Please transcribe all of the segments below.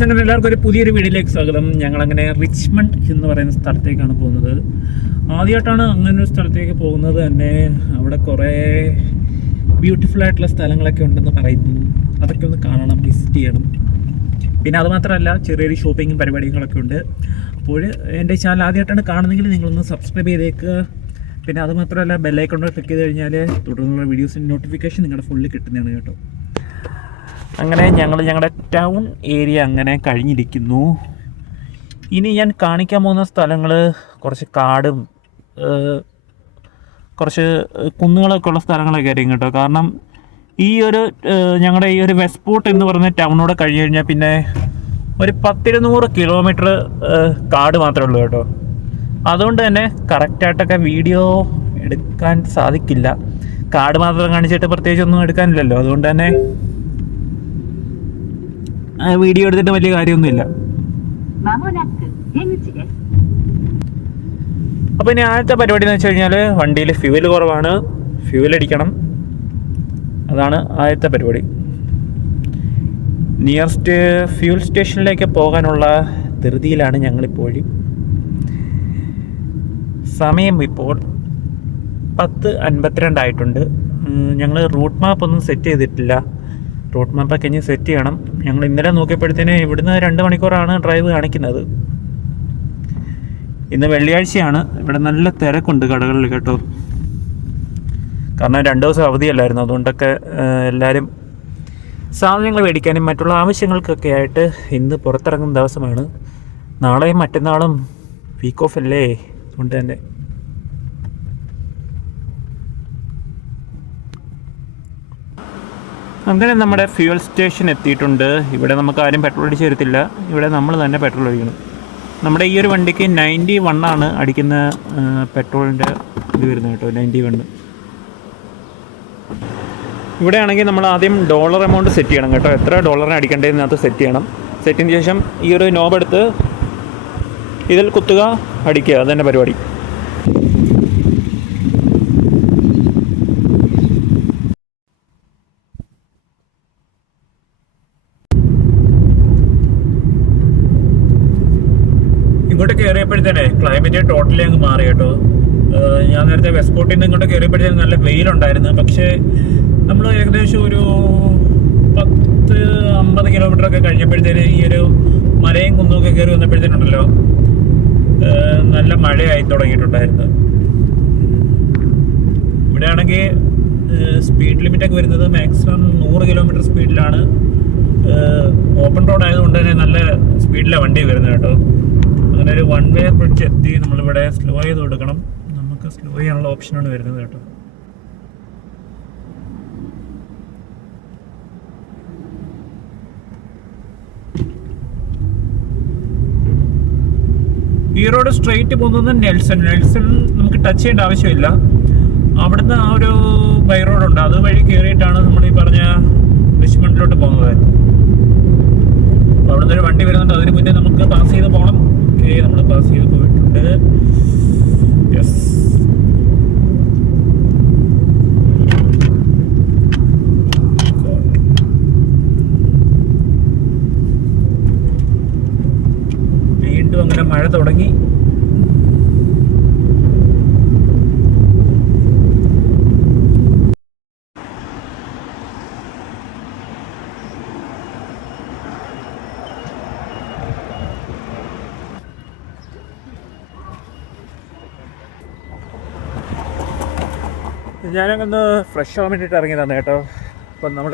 Guys, അങ്ങനെ എല്ലാവർക്കും ഒരു പുതിയൊരു വീഡിയോയിലേക്ക് സ്വാഗതം. ഞങ്ങളങ്ങനെ റിച്ച്മണ്ട് എന്ന് പറയുന്ന സ്ഥലത്തേക്കാണ് പോകുന്നത്. ആദ്യമായിട്ടാണ് അങ്ങനെ ഒരു സ്ഥലത്തേക്ക് പോകുന്നത് തന്നെ. അവിടെ കുറേ ബ്യൂട്ടിഫുൾ ആയിട്ടുള്ള സ്ഥലങ്ങളൊക്കെ ഉണ്ടെന്ന് പറയുന്നു. അതൊക്കെ ഒന്ന് കാണണം, വിസിറ്റ് ചെയ്യണം. പിന്നെ അതുമാത്രമല്ല, ചെറിയൊരു ഷോപ്പിങ്ങും പരിപാടികളൊക്കെ ഉണ്ട്. അപ്പോൾ എൻ്റെ ചാനൽ ആദ്യമായിട്ടാണ് കാണുന്നതെങ്കിൽ നിങ്ങളൊന്ന് സബ്സ്ക്രൈബ് ചെയ്തേക്കുക. പിന്നെ അതുമാത്രമല്ല, ബെല്ലൈക്കൺ ക്ലിക്ക് ചെയ്ത് കഴിഞ്ഞാൽ തുടർന്നുള്ള വീഡിയോസിൻ്റെ നോട്ടിഫിക്കേഷൻ നിങ്ങളുടെ ഫോണിൽ കിട്ടുന്നതാണ് കേട്ടോ. അങ്ങനെ ഞങ്ങളുടെ ടൗൺ ഏരിയ അങ്ങനെ കഴിഞ്ഞിരിക്കുന്നു. ഇനി ഞാൻ കാണിക്കാൻ പോകുന്ന സ്ഥലങ്ങൾ കുറച്ച് കാടും കുറച്ച് കുന്നുകളൊക്കെ ഉള്ള സ്ഥലങ്ങളൊക്കെ ആയിരിക്കും കേട്ടോ. കാരണം ഞങ്ങളുടെ ഈ ഒരു വെസ്റ്റ് പോർട്ട് എന്ന് പറയുന്ന ടൗണോടെ കഴിഞ്ഞ് കഴിഞ്ഞാൽ പിന്നെ ഒരു 10-200 കിലോമീറ്റർ കാട് മാത്രമേ ഉള്ളൂ കേട്ടോ. അതുകൊണ്ട് തന്നെ കറക്റ്റായിട്ടൊക്കെ വീഡിയോ എടുക്കാൻ സാധിക്കില്ല. കാട് മാത്രം കാണിച്ചിട്ട് പ്രത്യേകിച്ചൊന്നും എടുക്കാനില്ലല്ലോ. അതുകൊണ്ട് തന്നെ വീഡിയോ എടുത്തിട്ട് വലിയ കാര്യമൊന്നുമില്ല. അപ്പോൾ ഇനി ആദ്യത്തെ പരിപാടി എന്ന് വെച്ച് കഴിഞ്ഞാൽ വണ്ടിയിൽ ഫ്യൂവൽ കുറവാണ്, ഫ്യൂവൽ അടിക്കണം. അതാണ് ആദ്യത്തെ പരിപാടി. നിയറസ്റ്റ് ഫ്യൂൽ സ്റ്റേഷനിലേക്ക് പോകാനുള്ള ധൃതിയിലാണ് ഞങ്ങളിപ്പോഴും. സമയം ഇപ്പോൾ 10:52 ആയിട്ടുണ്ട്. ഞങ്ങൾ റൂട്ട് മാപ്പ് ഒന്നും സെറ്റ് ചെയ്തിട്ടില്ല. റൂട്ട് മാപ്പൊക്കെ ഇനി സെറ്റ് ചെയ്യണം. ഞങ്ങൾ ഇന്നലെ നോക്കിയപ്പോഴത്തേന് ഇവിടുന്ന് 2 മണിക്കൂറാണ് ഡ്രൈവ് കാണിക്കുന്നത്. ഇന്ന് വെള്ളിയാഴ്ചയാണ്. ഇവിടെ നല്ല തിരക്കുണ്ട് കടകളിൽ കേട്ടോ. കാരണം 2 ദിവസം അവധിയല്ലായിരുന്നു. അതുകൊണ്ടൊക്കെ എല്ലാവരും സാധനങ്ങൾ മേടിക്കാനും മറ്റുള്ള ആവശ്യങ്ങൾക്കൊക്കെ ആയിട്ട് ഇന്ന് പുറത്തിറങ്ങുന്ന ദിവസമാണ്. നാളെയും മറ്റന്നാളും വീക്ക് ഓഫ് അല്ലേ. അതുകൊണ്ട് തന്നെ അങ്ങനെ നമ്മുടെ ഫ്യൂവൽ സ്റ്റേഷൻ എത്തിയിട്ടുണ്ട്. ഇവിടെ നമുക്ക് ആരും പെട്രോൾ അടിച്ച് തരത്തില്ല. ഇവിടെ നമ്മൾ തന്നെ പെട്രോൾ അടിക്കണം. നമ്മുടെ ഈ ഒരു വണ്ടിക്ക് 91 ആണ് അടിക്കുന്ന പെട്രോളിൻ്റെ ഇത് വരുന്നത് കേട്ടോ. 91. ഇവിടെ ആണെങ്കിൽ നമ്മൾ ആദ്യം ഡോളർ എമൗണ്ട് സെറ്റ് ചെയ്യണം കേട്ടോ. എത്ര ഡോളറിന് അടിക്കേണ്ടതിനകത്ത് സെറ്റ് ചെയ്യണം. സെറ്റിന് ശേഷം ഈ ഒരു നോബ് എടുത്ത് ഇതിൽ കുത്തുക, അടിക്കുക. അതുതന്നെ പരിപാടി. ഇങ്ങോട്ട് കയറിയപ്പോഴത്തേനെ ക്ലൈമറ്റ് ടോട്ടലി അങ്ങ് മാറി കേട്ടോ. ഞാൻ നേരത്തെ വെസ്റ്റ് പോർട്ടിൽ നിന്ന് ഇങ്ങോട്ട് കയറിയപ്പോഴത്തേനും നല്ല വെയിലുണ്ടായിരുന്നു. പക്ഷേ നമ്മൾ ഏകദേശം ഒരു 10-50 കിലോമീറ്ററൊക്കെ കഴിഞ്ഞപ്പോഴത്തേന് ഈ ഒരു മലയും കുന്നുമൊക്കെ കയറി വന്നപ്പോഴത്തേനുണ്ടല്ലോ നല്ല മഴയായി തുടങ്ങിയിട്ടുണ്ടായിരുന്നു. ഇവിടെ ആണെങ്കിൽ സ്പീഡ് ലിമിറ്റൊക്കെ വരുന്നത് മാക്സിമം 100 കിലോമീറ്റർ സ്പീഡിലാണ്. ഓപ്പൺ റോഡ് ആയതുകൊണ്ട് തന്നെ നല്ല സ്പീഡിലാണ് വണ്ടി വരുന്നത് കേട്ടോ. അങ്ങനെ ഒരു 1 വേ ബ്രിഡ്ജ് എത്തി. നമ്മളിവിടെ സ്ലോ ചെയ്ത് കൊടുക്കണം. നമുക്ക് സ്ലോ ചെയ്യാനുള്ള ഓപ്ഷനാണ് വരുന്നത് കേട്ടോ. ഈ റോഡ് സ്ട്രെയിറ്റ് പോകുന്നത് നെൽസൺ നമുക്ക് ടച്ച് ചെയ്യേണ്ട ആവശ്യമില്ല. അവിടുന്ന് ആ ഒരു ബൈ റോഡുണ്ട്, അതുവഴി കയറിയിട്ടാണ് നമ്മൾ ഈ പറഞ്ഞ റിച്ച്മണ്ടിലോട്ട് പോകുന്നത്. അപ്പോൾ അവിടുന്ന് ഒരു വണ്ടി വരുന്നുണ്ട്. അതിന് മുന്നേ നമുക്ക് പാസ് ചെയ്ത് പോകണം. ഓക്കെ, നമ്മൾ പാസ് ചെയ്ത് പോയിട്ടുണ്ട്. യെസ്, വീണ്ടും അങ്ങനെ മഴ തുടങ്ങി. ഞാനങ്ങൊന്ന് ഫ്രഷ് ആവാൻ വേണ്ടിയിട്ട് ഇറങ്ങിയതാണ് കേട്ടോ. അപ്പം നമ്മൾ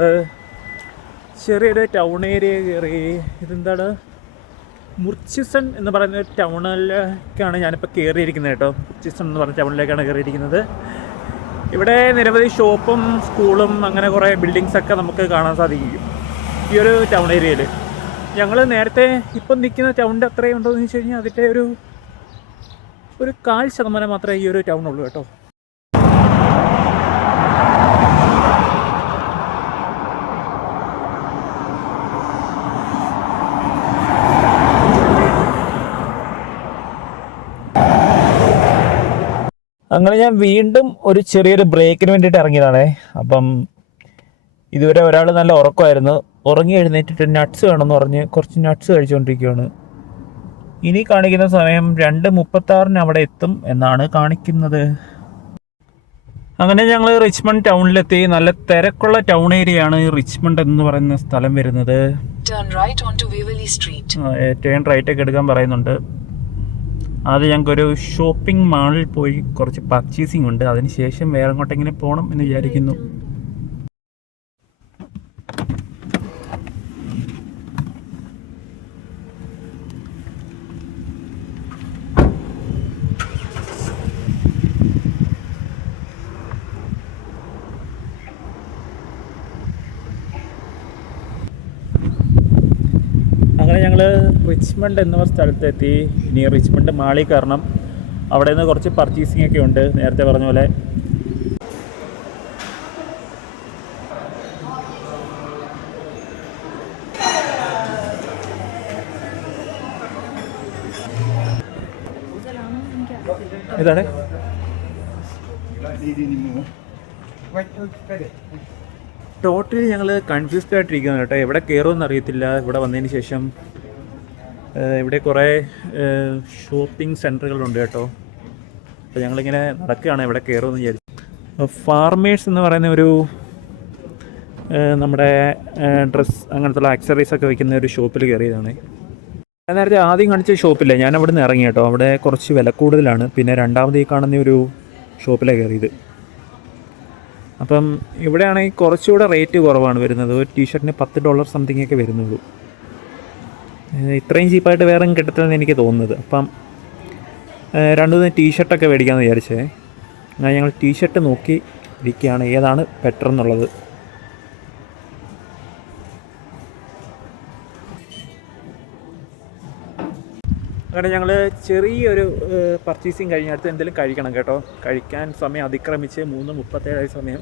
ചെറിയൊരു ടൗൺ ഏരിയ കയറി. ഇതെന്താണ്, മുർച്ചിസൺ എന്ന് പറയുന്ന ടൗണിലേക്കാണ് ഞാനിപ്പോൾ കയറിയിരിക്കുന്നത് കേട്ടോ. മുർച്ചിസൺ എന്ന് പറഞ്ഞ ടൗണിലേക്കാണ് കയറിയിരിക്കുന്നത്. ഇവിടെ നിരവധി ഷോപ്പും സ്കൂളും അങ്ങനെ കുറേ ബിൽഡിങ്സൊക്കെ നമുക്ക് കാണാൻ സാധിക്കും ഈ ഒരു ടൗൺ ഏരിയയിൽ. ഞങ്ങൾ നേരത്തെ ഇപ്പം നിൽക്കുന്ന ടൗണിൻ്റെ അത്രയും ഉണ്ടോ എന്ന് വെച്ച് കഴിഞ്ഞാൽ അതിൻ്റെ ഒരു 1/4% മാത്രമേ ഈ ഒരു ടൗണുള്ളൂ കേട്ടോ. അങ്ങനെ ഞാൻ വീണ്ടും ഒരു ചെറിയൊരു ബ്രേക്കിന് വേണ്ടിയിട്ട് ഇറങ്ങിയതാണേ. അപ്പം ഇതുവരെ ഒരാൾ നല്ല ഉറക്കമായിരുന്നു. ഉറങ്ങി എഴുന്നേറ്റിട്ട് നട്ട്സ് വേണമെന്ന് പറഞ്ഞ് കുറച്ച് നട്ട്സ് കഴിച്ചുകൊണ്ടിരിക്കുകയാണ്. ഇനി കാണിക്കുന്ന സമയം 2:36 അവിടെ എത്തും എന്നാണ് കാണിക്കുന്നത്. അങ്ങനെ ഞങ്ങൾ റിച്ച്മണ്ട് ടൗണിലെത്തി. നല്ല തിരക്കുള്ള ടൗൺ ഏരിയയാണ് ഈ റിച്ച്മണ്ട് എന്ന് പറയുന്ന സ്ഥലം വരുന്നത്. ടേൺ റൈറ്റ് ഒക്കെ എടുക്കാൻ പറയുന്നുണ്ട്. ആദ്യം ഞങ്ങൾക്കൊരു ഷോപ്പിംഗ് മാളിൽ പോയി കുറച്ച് പർച്ചേസിങ് ഉണ്ട്. അതിനുശേഷം വേറെ എങ്ങോട്ടെങ്കിലും പോകണം എന്ന് വിചാരിക്കുന്നു. അങ്ങനെ ഞങ്ങൾ റിച്ച്മണ്ട് എന്ന സ്ഥലത്തെത്തി. ഇനി റിച്ച്മണ്ട് മാളിൽ കയറണം. അവിടെ നിന്ന് കുറച്ച് പർച്ചേസിംഗ് ഒക്കെ ഉണ്ട്, നേരത്തെ പറഞ്ഞ പോലെ. ഇതാണ് ടോട്ടലി ഞങ്ങൾ കൺഫ്യൂസ്ഡ് ആയിട്ടിരിക്കുകയാണ് കേട്ടോ. എവിടെ കയറുമെന്ന് അറിയത്തില്ല. ഇവിടെ വന്നതിന് ശേഷം ഇവിടെ കുറേ ഷോപ്പിംഗ് സെൻറ്ററുകളുണ്ട് കേട്ടോ. അപ്പോൾ ഞങ്ങളിങ്ങനെ നടക്കുകയാണ് എവിടെ കയറുമെന്ന് വിചാരിച്ചു. ഫാർമേഴ്സ് എന്ന് പറയുന്ന ഒരു നമ്മുടെ ഡ്രസ്സ് അങ്ങനത്തുള്ള ആക്സറീസൊക്കെ വയ്ക്കുന്ന ഒരു ഷോപ്പിൽ കയറിയതാണ്. ഞാൻ നേരത്തെ ആദ്യം കാണിച്ച ഷോപ്പില്ല, ഞാൻ അവിടെ നിന്ന് ഇറങ്ങി കേട്ടോ. അവിടെ കുറച്ച് വില കൂടുതലാണ്. പിന്നെ രണ്ടാമത് ഈ കാണുന്ന ഒരു ഷോപ്പിലാണ് കയറിയത്. അപ്പം ഇവിടെയാണെങ്കിൽ കുറച്ചുകൂടെ റേറ്റ് കുറവാണ് വരുന്നത്. ഒരു ടീഷർട്ടിന് $10 സംതിങ് ഒക്കെ വരുന്നുള്ളൂ. ഇത്രയും ചീപ്പായിട്ട് വേറെ കിട്ടത്തില്ലെന്ന് എനിക്ക് തോന്നുന്നത്. അപ്പം 2-3 ടീഷർട്ടൊക്കെ മേടിക്കാമെന്ന് വിചാരിച്ചേ. അങ്ങനെ ഞങ്ങൾ ടീഷർട്ട് നോക്കി ഇരിക്കുകയാണ് ഏതാണ് ബെറ്റർ എന്നുള്ളത്. അങ്ങനെ ഞങ്ങൾ ചെറിയൊരു പർച്ചേസിങ് കഴിഞ്ഞടുത്ത് എന്തെങ്കിലും കഴിക്കണം കേട്ടോ. കഴിക്കാൻ സമയം അതിക്രമിച്ച് 3:37 സമയം.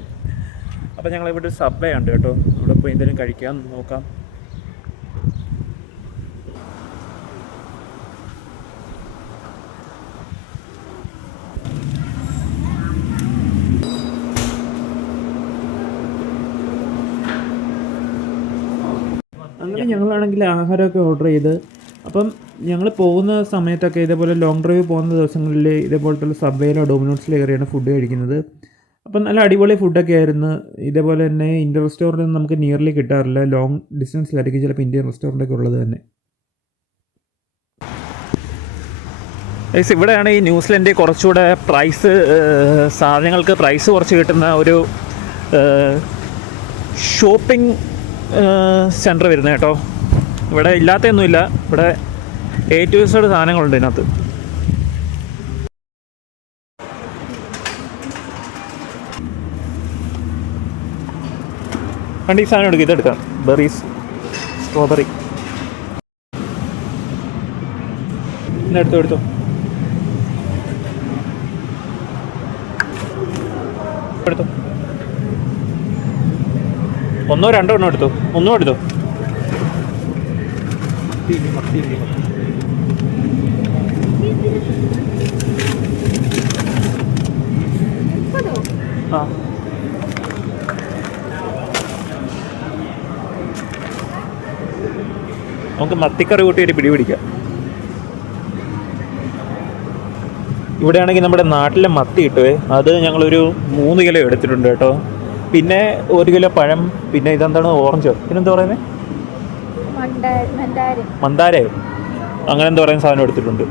അപ്പോൾ ഞങ്ങളിവിടെ ഒരു സബ്വേ ഉണ്ട് കേട്ടോ. അവിടെ പോയി എന്തെങ്കിലും കഴിക്കാൻ നോക്കാം. അങ്ങനെ ഞങ്ങളാണെങ്കിൽ ആഹാരമൊക്കെ ഓർഡർ ചെയ്ത്, അപ്പം ഞങ്ങൾ പോകുന്ന സമയത്തൊക്കെ ഇതേപോലെ ലോങ് ഡ്രൈവ് പോകുന്ന ദിവസങ്ങളിൽ ഇതേപോലത്തെ സബ്വേയിലോ ഡൊമിനോസിലോ കയറിയാണ് ഫുഡ് കഴിക്കുന്നത്. അപ്പം നല്ല അടിപൊളി ഫുഡൊക്കെ ആയിരുന്നു. ഇതേപോലെ തന്നെ ഇന്ത്യൻ റെസ്റ്റോറൻറ്റ് നമുക്ക് നിയർലി കിട്ടാറില്ല. ലോങ് ഡിസ്റ്റൻസിലായിരിക്കും ചിലപ്പോൾ ഇന്ത്യൻ റെസ്റ്റോറൻറ്റൊക്കെ ഉള്ളത് തന്നെ. ഇവിടെയാണ് ഈ ന്യൂസിലൻഡിൽ കുറച്ചുകൂടെ പ്രൈസ്, സാധനങ്ങൾക്ക് പ്രൈസ് കുറച്ച് കിട്ടുന്ന ഒരു ഷോപ്പിംഗ് സെൻറ്റർ വരുന്നത് കേട്ടോ. ഇവിടെ ഇല്ലാത്തൊന്നുമില്ല. ഇവിടെ A to Z സാധനങ്ങളുണ്ട് ഇതിനകത്ത്. കണ്ട് ഈ സാധനം എടുക്കും, ഇതെടുക്കാം. Berries, strawberry. ഇന്നെടുത്തോ എടുത്തോ. എടുത്തോ. 1-2 എടുത്തോ. 1 എടുത്തോ. ആ നമുക്ക് മത്തിക്കറി കൂട്ടി ഒരു പിടി പിടിക്കാം. ഇവിടെയാണെങ്കിൽ നമ്മുടെ നാട്ടിലെ മത്തി കിട്ടുവേ. അത് ഞങ്ങളൊരു 3 കിലോ എടുത്തിട്ടുണ്ട് കേട്ടോ. പിന്നെ 1 കിലോ പഴം. പിന്നെ ഇതെന്താണ്, ഓറഞ്ചോ, പിന്നെന്താ പറയുന്നത്, മന്ദാരയോ അങ്ങനെ എന്താ പറയുന്ന സാധനം എടുത്തിട്ടുണ്ട്.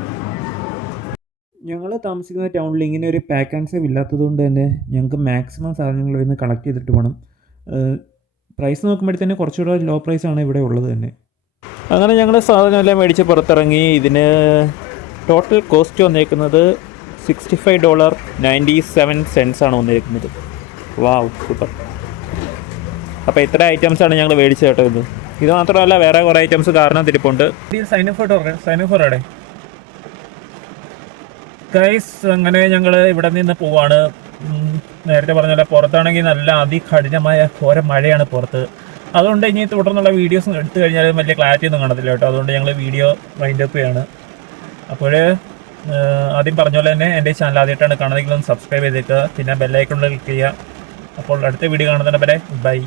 ഞങ്ങൾ താമസിക്കുന്ന ടൗണിൽ ഇങ്ങനെ ഒരു പാക്ക് ആൻഡ് സേവ് ഇല്ലാത്തത് കൊണ്ട് തന്നെ ഞങ്ങൾക്ക് മാക്സിമം സാധനങ്ങൾ ഇന്ന് കളക്ട് ചെയ്തിട്ട് വേണം. പ്രൈസ് നോക്കുമ്പോഴത്തേന് കുറച്ചുകൂടെ ലോ പ്രൈസാണ് ഇവിടെ ഉള്ളത് തന്നെ. അങ്ങനെ ഞങ്ങൾ സാധനമെല്ലാം മേടിച്ച് പുറത്തിറങ്ങി. ഇതിന് ടോട്ടൽ കോസ്റ്റ് വന്നേക്കുന്നത് $65.97 ആണ് വന്നേക്കുന്നത്. വാവ്, സൂപ്പർ. അപ്പോൾ ഇത്ര ഐറ്റംസാണ് ഞങ്ങൾ മേടിച്ചത് കേട്ടോ. ഇത് മാത്രമല്ല വേറെ കുറേ ഐറ്റംസ് കാരണം തിരിപ്പുണ്ട്. സൈൻ അപ്പ് അവിടെ ഗൈസ്. അങ്ങനെ ഞങ്ങൾ ഇവിടെ നിന്ന് പോവാണ്. നേരത്തെ പറഞ്ഞ പുറത്താണെങ്കിൽ നല്ല അതികഠിനമായ ഘോര മഴയാണ് പുറത്ത്. അതുകൊണ്ട് ഇനി തുടർന്നുള്ള വീഡിയോസ് എടുത്തു കഴിഞ്ഞാൽ വലിയ ക്ലാരിറ്റി ഒന്നും കാണത്തില്ല കേട്ടോ. അതുകൊണ്ട് ഞങ്ങൾ വീഡിയോ വൈൻഡപ്പ് ചെയ്യാണ്. അപ്പോൾ ആദ്യം പറഞ്ഞ പോലെ തന്നെ എൻ്റെ ചാനൽ ആദ്യമായിട്ടാണ് കാണുന്നതെങ്കിൽ ഒന്ന് സബ്സ്ക്രൈബ് ചെയ്തേക്കുക. പിന്നെ ബെല്ലൈക്കണിൽ ക്ലിക്ക് ചെയ്യുക. അപ്പോൾ അടുത്ത വീഡിയോ കാണുന്നതിന് വരെ ബൈ.